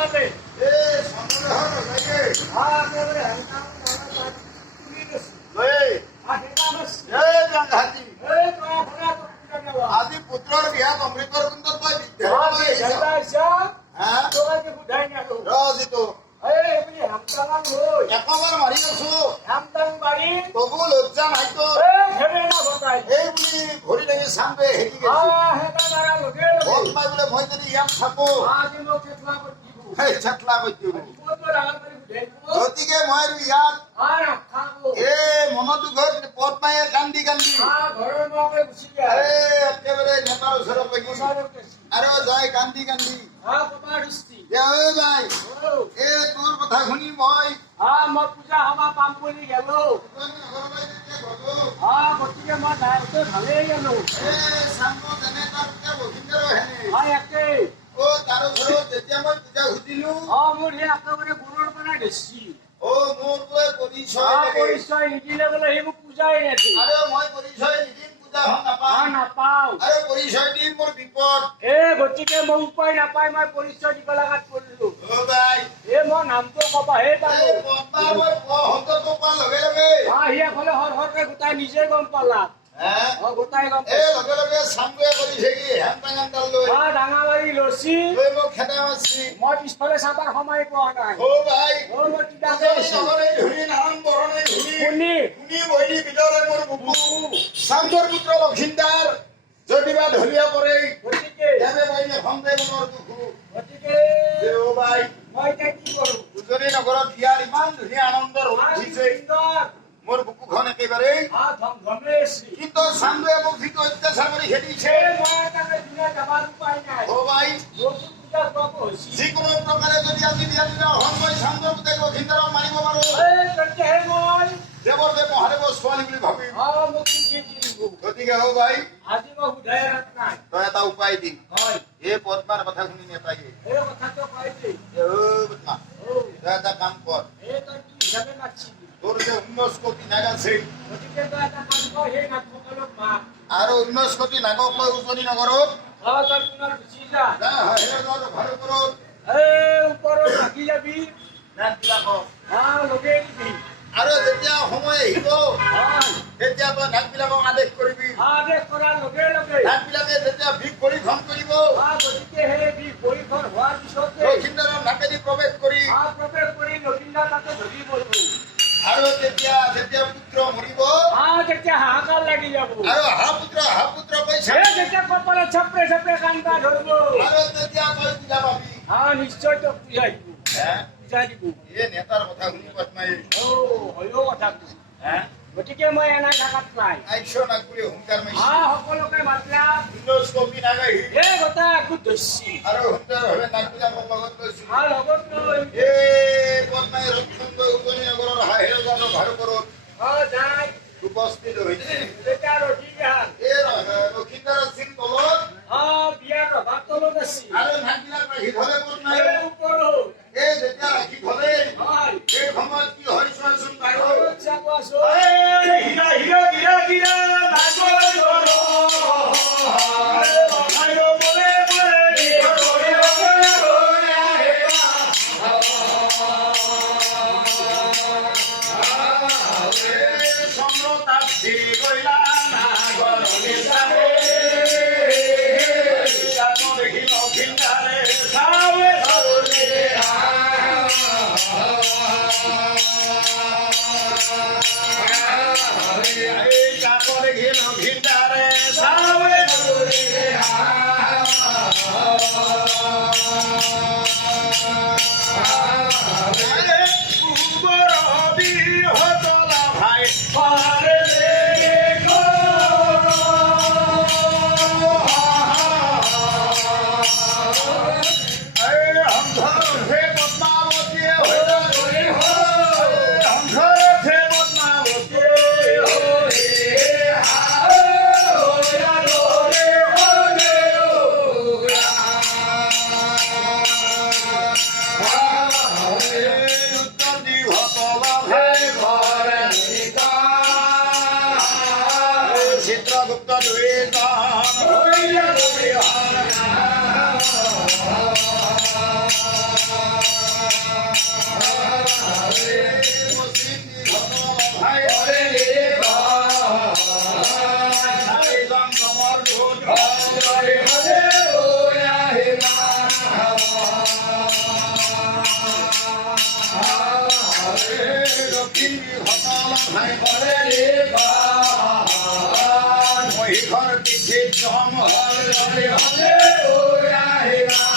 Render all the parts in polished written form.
পালে এ সামনে হল লাগে একেবারে হালকা পুরি গেছি লয়ে আকেবারে এ গান্ধী এই তোরা ফোনা তো নেওয়া আজি পুত্ৰৰ বিয়াত অমৃতৰ কুণ্ডত তই যাইছা হ্যাঁ তোকে বুঝাই না তো ৰজিতো এই এমনি হামতালাং হই একবাৰ মাৰি আছো হামতাং বাড়ি তবু লজ্জা নাই তোৰ এই ঘেৰে না বতাই এই বুলি ভৰি লাগি চামবে হেৰি গেছি হেটা লাগা লগে বল পাই বোলে মই যদি ইয়াত থাকো আজি নো কেতলা দিব সেই চেতলা কৈছো কত লাগা কৰি বুঝাই গতিকে মই আৰু ইয়াত খাবো এ মনত দুখত পদ পায়ে কান্দি কান্দি ঘৰৰ নকে গুচি গিয়া একেবাৰে নেতাৰ ওচৰত লাগিছে আৰু যাই কান্দি কান্দি বাবা দৃষ্টি এ ভাই এ তোৰ কথা শুনি মই মই পূজা হবা পাম বুলি গেলো গতিকে মই ডাইৰেক্ট ভালেই গেলো এ চাংগ যেনে তাৰ বহিন্দৰ হেনে একে অ তাৰ ওচৰত যেতিয়া মই পূজা সুধিলো মোৰ সেই একেবাৰে গুৰুৰ পৰা গেছি অ মোৰ বোলে পৰিচয় পৰিচয় নিদিলে বোলে সেই মোক পূজাই নেকি আৰু মই পৰিচয় নিদিম পূজা নাপাওঁ নাপাওঁ আৰু পৰিচয় দিম মোৰ বিপদ গতিকে মই উপায় নাপাই মই পৰিচয় দিব লগাত পৰিলো অ ভাই মই নামটো কবাহে পালো মই হন্তটো পোৱাৰ লগে লগে সিয়াফালে হৰকে গোটাই নিজে গম পালা গোটাই গম এ লগে লগে চামগুৱে কৰিছে কি হেম পাঙানডাল লৈ ডাঙাবাৰী লচি লৈ মোক খেদা মাৰছি মই পিছফালে চাবাৰ সময় পোৱা নাই অ ভাই মই কিবা নগৰে ধুনি নাৰায়ণ বৰণে ধুনি শুনি শুনি বহিলি ভিতৰে মোৰ বুকু চান্দৰ পুত্ৰ লক্ষিন্দাৰ যদিবা ঢলিয়া পৰে গতিকে এনে বাইনে ভংগে মনৰ দুখু গতিকে অ ভাই মই এতিয়া কি কৰো উজনি নগৰত বিয়াৰ ইমান ধুনীয়া আনন্দৰ উঠিছে মোৰ বুকুখন একেবাৰে কিন্তু চান্দুৱে মোক যিটো অত্যাচাৰ কৰি খেদিছে অ ভাই যিকোনো প্ৰকাৰে যদি আজি বিয়া দিলে অহং মই চান্দৰ গোটেই লক্ষিন্দাৰক মাৰিব পাৰো দেৱৰ দেৱ মহাদেৱৰ ছোৱালী বুলি ভাবিম গতিকে অ ভাই তই এটা উপায় দিম এই পদ্মাৰ কথা শুনি নেপায়ে তই এটা কাম কৰ তোৰ যে 19 কোটি নাগ আছে আৰু 19 কোটি নাগক লৈ উজনি নগৰত আৰু যেতিয়া সময় আহিব তেতিয়া তই নাগবিলাকক আদেশ কৰিবি নাগবিলাকে যেতিয়া ভিক পৰিঘন কৰিব লক্ষিন্দাৰৰ নাকেদি প্ৰৱেশ কৰি আৰু তেতিয়া পুত্ৰ মৰিব হাহাকাৰ লাগি যাব আৰু হাপুত্ৰ কৈছে কপালত চাপৰে চাপৰে কান্দা ধৰিব আৰু তেতিয়া তই পূজা পাবি নিশ্চয় তোক পূজাই দিব পূজাই দিব এই নেতাৰ কথা শুনি পদ্মাই হয়ো কথা গতিকে মই এনাই থাকাত নাই নাগপুৰী হুংকাৰ মাৰিছে সকলোকে মাতিলা 19 কোটি নাগ আহি গোটাই আগত ধৰিছি আৰু সুন্দৰভাৱে নাগবিলাকক লগত লৈছো লগত লৈ এই পদ্মাই ৰক্ষণ লৈ উজনি নগৰৰ হাহিৰজানৰ ভাৰপৰত যায় উপস্থিত হৈছে তেতিয়া ৰখি গেল এই লক্ষিন্দাৰৰ চিন তলত বিয়াৰ ৰভাত তলত আছিল আৰু নাগবিলাক ৰাখি ধৰে পদ্মাই ওপৰত এই যেতিয়া ৰাখি ধৰে এই সময়ত কি হয় চোৱাচোন বাৰু চিত্ৰগুপ্ত দুই ভাই বলে রে মই ঘর পিছে জম হলে হলে ওরা হেরা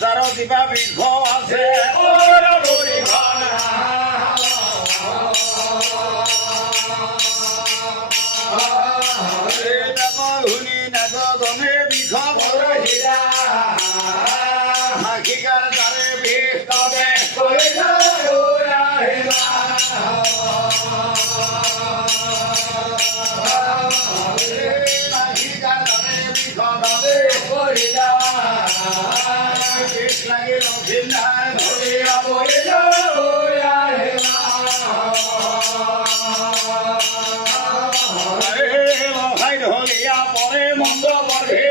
যার দিবা বিঘ আছে শুনি নাগ গমে বিঘ হীৰা হাকিকাৰ যাৰে বিষ তবে লাগে লক্ষিন্দার ধরিয়া বলিল ভাই ধরিয়া পরে মন্দ পরে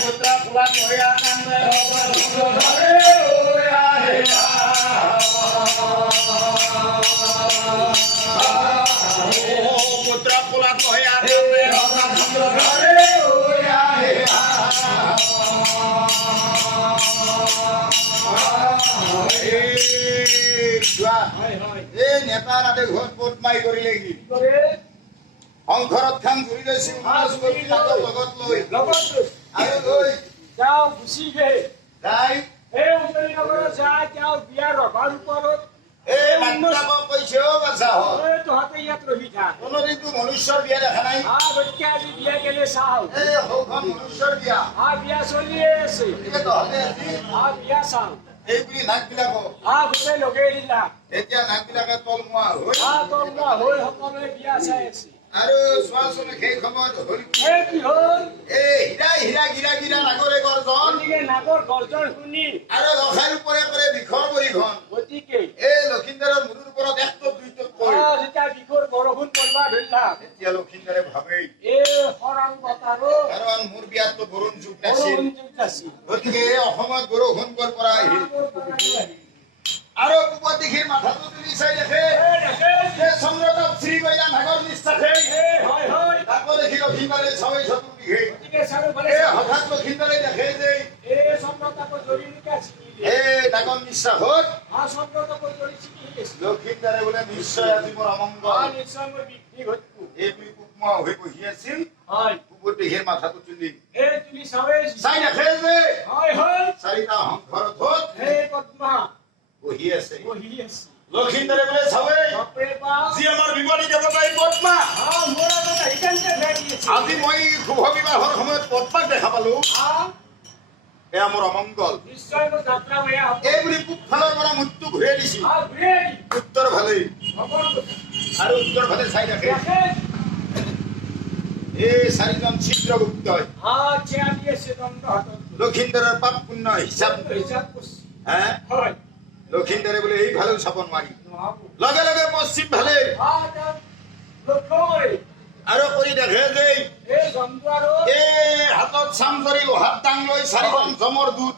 পুত্র ফুলা করিয়া কান্দে ধরে পুত্র ফুলা কহিয়া কান্দে ধরে নেতাৰ আদে ঘৰত পোট মাৰি কৰিলে কি সংঘৰত খান ঘূৰি লৈছে লগত লৈ আৰু লৈ যাও গুচি গে যাই এই উজনি নগৰত যায় তেওঁ বিয়াৰ ৰভাৰ ওপৰত এই মানুহটাক কৈছে অ বাছা এই তহঁতে ইয়াত ৰহি থাক কোনোদিনটো মনুষ্যৰ বিয়া দেখা নাই গতিকে আজি বিয়া কেলে চাওঁ এই সৌখন মনুষ্যৰ বিয়া বিয়া চলিয়ে আছে গতিকে তহঁতে আজি বিয়া চাওঁ এই বুলি নাকবিলাকক গোটেই লগে দিলা এতিয়া নাকবিলাকে তলমুৱা হৈ তলমুৱা হৈ সকলোৱে বিয়া চাই আছে আৰু চোৱাচোন সেই সময়ত হল এই কি হ'ল এই হীৰা হীৰা গিৰা গিৰা নাগৰে গৰ্জন গতিকে নাগৰ গৰ্জন শুনি আৰু ৰখাৰ ওপৰে ওপৰে বিষৰ বৰিখন গতিকে এই লক্ষিন্দৰৰ মূৰৰ ওপৰত একটো দুইটোত কৈ যেতিয়া বিষৰ বৰষুণ পৰিবা ধৰিলা এতিয়া লক্ষিন্দৰে ভাবেই এই শৰণ বতাৰো কাৰণ মোৰ বিয়াততো বৰুণ যুগ নাছিল বৰষুণ যুগ আছিল গতিকে এই অসমত বৰষুণ কৰ পৰা আহিল আৰু পূব দিশীৰ মাথাটো তুলি চাই দেখে যে চন্দ্ৰতাপ শ্ৰী কৈলা নাগৰ নিষ্ঠাখে হয় হয় তাকো দেখি লক্ষিন্দৰে চাই চতুৰ দিশে গতিকে চাৰিওফালে এই হঠাৎ লক্ষিন্দৰে দেখে যে এই চন্দ্ৰতাপৰ জৰিলৈকে ছিঙিলে এই ডাঙৰ নিশ্বাসত চন্দ্ৰতাপৰ জৰি ছিঙি গৈছে লক্ষিন্দৰে বোলে নিশ্চয় আজি মোৰ অমংগল নিশ্চয় মই বিক্ৰী ঘটটো এই বুলি কুকমা হৈ বহি আছিল হয় পূব দিশীৰ মাথাটো তুলি এই তুমি চাৱে চাই দেখে যে হয় হয় চাৰিটা হংসৰথত এই পদ্মা বহি আছে বহি আছে লক্ষিন্দৰে বোলে চাৱে বাপৰে বাপ যি আমাৰ বিপদী দেৱতাই পদ্মা মোৰ আগত সেইকাৰণে লাগি আছে আজি মই শুভ বিবাহৰ সময়ত পদ্মাক দেখা পালো এয়া মোৰ অমংগল নিশ্চয় মই যাত্ৰা বেয়া হ'ব এই বুলি পূব ফালৰ পৰা মূৰটো ঘূৰাই দিছিল ঘূৰে উত্তৰ ফালে খবৰ আৰু উত্তৰ ফালে চাই দেখে দেখে এই চাৰিজন চিত্ৰগুপ্তই চেয়া দি আছে দণ্ড হাতত লক্ষিন্দৰৰ পাপ পুণ্য হিচাপ হিচাপ কৰিছে হে হয় লক্ষিন্দৰে বোলে এই ফালেও চাব নোৱাৰি নহ'ব লগে লগে পশ্চিম ফালে লক্ষ্য কৰি আৰু কৰি দেখে যে এই জন্তুৱাৰো এই হাতত চাম ধৰি লোহাত টাং লৈ চাৰিখন জমৰ দূত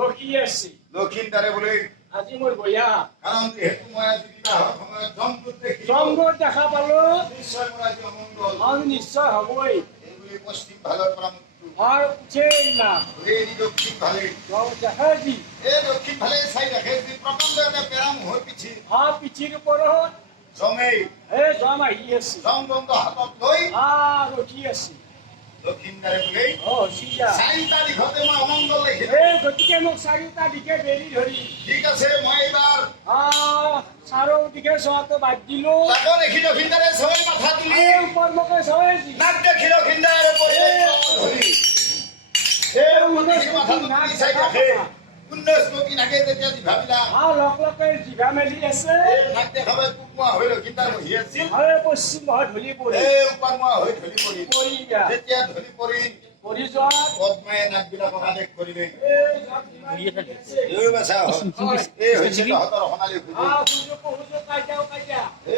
ৰখি আছে লক্ষিন্দৰে বোলে আজি মোৰ বয়া কাৰণ যিহেতু মই আজি বিবাহৰ সময়ত জমদূত দেখি জংঘত দেখা পালো নিশ্চয় মোৰ আজি অমংগল আৰু নিশ্চয় হ'বই এই বুলি পশ্চিম ফালৰ পৰা মূৰটো আৰু উঠেই না ঘূৰাই দি দক্ষিণ ফালে দেখা দি এই দক্ষিণ ফালে চাই দেখে যে প্ৰকাণ্ড এটা পেৰা মোহৰ পিঠি পিঠিৰ ওপৰত জমেই এই জম আহি আছে জমদণ্ড হাতত লৈ ৰখি আছে লক্ষিন্দৰে বোলে চিয়া চাৰিটা দিশতে মই অমংগল দেখিলো এই গতিকে মোক চাৰিওটা দিশে বেৰি ধৰি ঠিক আছে মই এইবাৰ চাৰিওদিশে চোৱাটো বাদ দিলো তাকো দেখি লক্ষিন্দৰে চবে মাথা তুলি ওপৰ মুখে চবে নাক দেখি লক্ষিন্দৰে ধৰি এই দেখি মাথাটো তুলি চাই দেখে কোন ঊনৈশ কোটি নাকে যেতিয়া ভাবিলা লকে জিভা মেলি আছে নাক দেখাবাই পুকমা হৈ লক্ষিতাৰ বহি আছিল পশ্চিম মহা ধূলি পৰি এই উপামা হৈ ঢলি পৰি পৰি দিয়া যেতিয়া ঢলি পৰি পৰি যোৱা পদ্মায়ে নাকবিলাকক আদেশ কৰিলে এই এই বাছা এই হৈছে তহঁতৰ সোণালী সুযোগ সুযোগ কাইজাও কাইজা এই